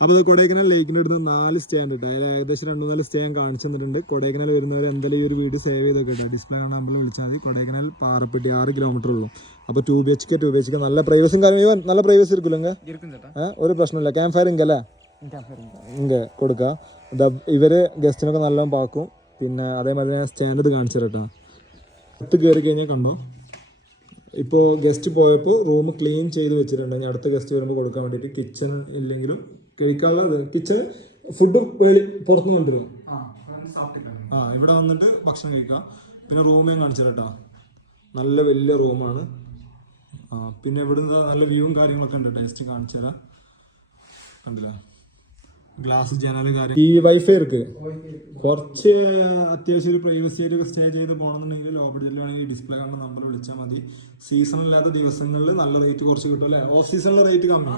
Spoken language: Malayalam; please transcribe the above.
അപ്പോൾ ഇത് കൊടൈക്കനാൽ ലേക്കിൻ്റെ അടുത്ത് 4 സ്റ്റേ ഉണ്ട് കേട്ടോ. അതിൽ ഏകദേശം 2-4 സ്റ്റേ ഞാൻ കാണിച്ചു തന്നിട്ടുണ്ട്. കൊടൈക്കനാൽ വരുന്നവർ എന്തായാലും ഈ ഒരു വീട് സേവ് ചെയ്തൊക്കെ കിട്ടും. ഡിസ്പ്ലേ ആണ് നമ്മൾ വിളിച്ചാൽ മതി. കൊടൈക്കനാൽ പാറപ്പെട്ടി 6 കിലോമീറ്റർ ഉള്ളൂ. അപ്പോൾ 2 BHK നല്ല പ്രൈവസിയും കാര്യങ്ങളും നല്ല പ്രൈവസി ഇരിക്കില്ല. ഒരു പ്രശ്നമില്ല. ക്യാമ്പ് ഫയർ ഇങ്കല്ലേ ഇങ്ങ കൊടുക്കുക. ഇവര് ഗസ്റ്റിനൊക്കെ നല്ലോണം പാക്കും. പിന്നെ അതേമാതിരി ഞാൻ സ്റ്റാൻഡ് കാണിച്ചു തരട്ടോ. അടുത്ത് കയറി കഴിഞ്ഞാൽ കണ്ടോ, ഇപ്പോൾ ഗസ്റ്റ് പോയപ്പോൾ റൂം ക്ലീൻ ചെയ്ത് വെച്ചിട്ടുണ്ട്. ഞാൻ അടുത്ത ഗസ്റ്റ് വരുമ്പോൾ കൊടുക്കാൻ വേണ്ടിയിട്ട്. കിച്ചൺ ഇല്ലെങ്കിലും കഴിക്കാനുള്ള കിച്ചൺ ഫുഡ് പുറത്തുനിന്ന് കൊണ്ടുവരും. ഇവിടെ വന്നിട്ട് ഭക്ഷണം കഴിക്കാം. പിന്നെ റൂമേയും കാണിച്ചു തരട്ടോ. നല്ല വലിയ റൂമാണ്. പിന്നെ ഇവിടുന്ന് നല്ല വ്യൂവും കാര്യങ്ങളൊക്കെ ഉണ്ട്. ടേസ്റ്റ് കാണിച്ചു തരാം. കണ്ടില്ല, ഗ്ലാസ് ജനൽ കാര്യം. ഈ വൈഫൈ ഇருக்கு. കുറച്ച് അത്യാവശ്യം ഒരു പ്രൈവസി ആയിട്ട് സ്റ്റേ ചെയ്ത് പോകണമെന്നുണ്ടെങ്കിൽ ലോ ബഡ്ജറ്റിലാണെങ്കിൽ ഡിസ്പ്ലേ കാണുന്ന നമ്പർ വിളിച്ചാൽ മതി. സീസൺ ഇല്ലാത്ത ദിവസങ്ങളിൽ നല്ല റേറ്റ് കുറച്ച് കിട്ടും അല്ലേ? ഓഫ് സീസണിൽ റേറ്റ് കമ്മി.